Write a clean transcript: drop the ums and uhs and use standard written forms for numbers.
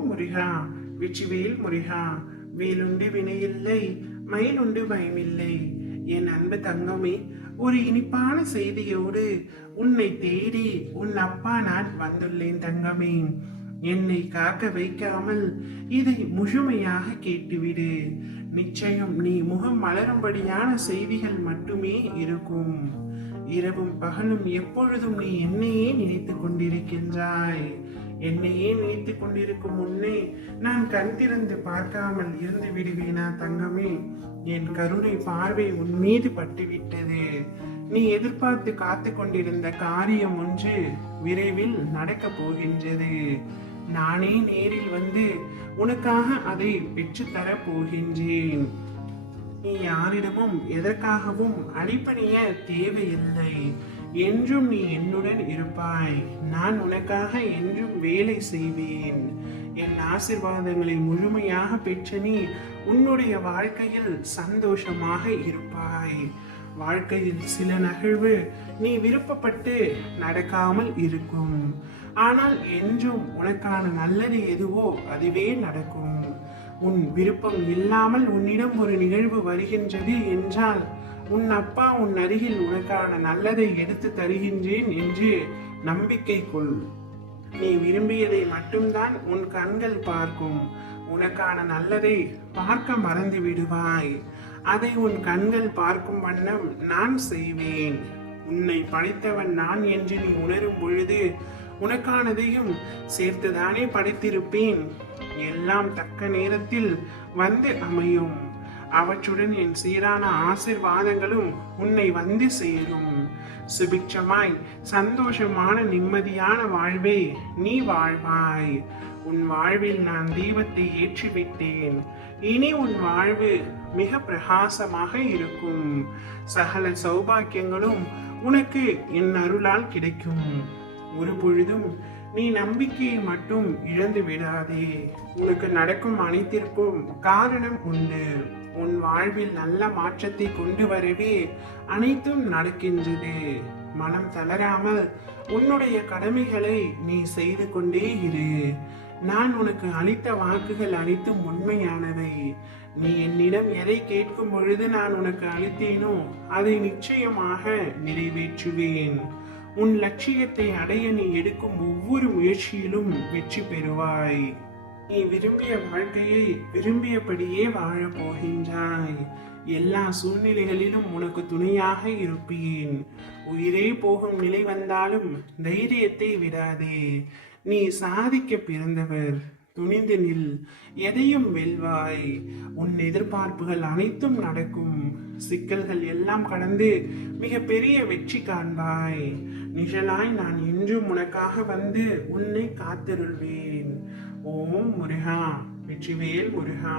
ஓம் முருகா, வெற்றிவேல் முருகா. வேலுண்டு வினையில்லை, மயிலுண்டு பயமில்லை. என் அன்பு தங்கமே, ஒரு இனிப்பான செய்தியோடு உன்னை தேடி உன் அப்பா நான் வந்துள்ளேன் தங்கமே. என்னை காக்க வைக்காமல் இதை முழுமையாக கேட்டுவிடு. நிச்சயம் நீ முகம் மலரும்படியான செய்திகள் மட்டுமே இருக்கும். இரவும் பகலும் எப்பொழுதும் நீ என்னையே நினைத்துக் கொண்டிருக்கின்றாய். என்னையே நினைத்துக் கொண்டிருக்கும் முன்னே நான் கண் திறந்து பார்க்காமல் இருந்து விடுவேனா தங்கமே? என் கருணை பார்வை உன் மீது பட்டுவிட்டது. நீ எதிர்பார்த்து காத்து கொண்டிருந்த காரியம் ஒன்று விரைவில் நடக்கப் போகின்றது. நானே நேரில் வந்து உனக்காக அதை பெற்றுத்தர போகின்றேன். நீ யாரிடமும் எதற்காகவும் அடிப்பணிய தேவையில்லை. என்றும் நீ என்னுடன் இருப்பாய். நான் உனக்காக என்றும் வேலை செய்வேன். என் ஆசீர்வாதங்களை முழுமையாக பெற்ற நீ உன்னுடைய வாழ்க்கையில் சந்தோஷமாக இருப்பாய். வாழ்க்கையில் சில நகழ்வு நீ விருப்பப்பட்டு நடக்காமல் இருக்கும். ஆனால் என்றும் உனக்கான நல்லது எதுவோ அதுவே நடக்கும். உன் விருப்பம் இல்லாமல் உன்னிடம் ஒரு நிகழ்வு வருகின்றது என்றால் உன் அப்பா உன் அருகில் உனக்கான நல்லதை எடுத்து தருகின்றேன் என்று நம்பிக்கை கொள். நீ விரும்பியதை மட்டும்தான் உன் கண்கள் பார்க்கும். உனக்கான நல்லதை பார்க்க மறந்து விடுவாய். அதை உன் கண்கள் பார்க்கும் வண்ணம் நான் செய்வேன். உன்னை படைத்தவன் நான் என்று நீ உணரும் பொழுது உனக்கானதையும் சேர்த்துதானே படைத்திருப்பேன். எல்லாம் தக்க நேரத்தில் வந்து அமையும். அவற்றுடன் என் சீரான ஆசீர்வாதங்களும் உன்னை வந்து சேரும். சுபிட்சமாய் சந்தோஷமான நிம்மதியான வாழ்வை நீ வாழ்வாய். உன் வாழ்வில் நான் தீபத்தை ஏற்றிவிட்டேன். இனி உன் வாழ்வு மிக பிரகாசமாக இருக்கும். சகல சௌபாக்கியங்களும் உனக்கு என் அருளால் கிடைக்கும். ஒரு பொழுதும் நீ நம்பிக்கையை மட்டும் இழந்து விடாதே. உனக்கு நடக்கும் அனைத்திற்கும் காரணம் உண்டு. உன் வாழ்வில் நல்ல மாற்றத்தை கொண்டு வரவே அனைத்தும் நடக்கின்றது. மனம் தளராமல் உன்னுடைய கடமைகளை நீ செய்து கொண்டே இரு. நான் உனக்கு அளித்த வாக்குகள் அனைத்தும் உண்மையானவை. நீ என்னிடம் எதை கேட்கும் பொழுது நான் உனக்கு அளித்தேனோ அதை நிச்சயமாக நிறைவேற்றுவேன். உன் லட்சியத்தை அடைய நீ எடுக்கும் ஒவ்வொரு முயற்சியிலும் வெற்றி பெறுவாய். நீ விரும்பிய வாழ்க்கையை விரும்பியபடியே வாழப் போகின்றாய். எல்லா சூழ்நிலைகளிலும் உனக்கு துணையாக இருப்பேன். உயிரே போகும் நிலை வந்தாலும் தைரியத்தை விடாதே. நீ சாதிக்க பிறந்தவர். துணிந்து நில். எதையும் வெல்வாய். உன் எதிர்பார்ப்புகள் அனைத்தும் நடக்கும். சிக்கல்கள் எல்லாம் கடந்து மிக பெரிய வெற்றி காண்பாய். நிழலாய் நான் என்றும் உனக்காக வந்து உன்னை காத்திருள்வேன். ஓம் முருகா, வெற்றிவேல் முருகா.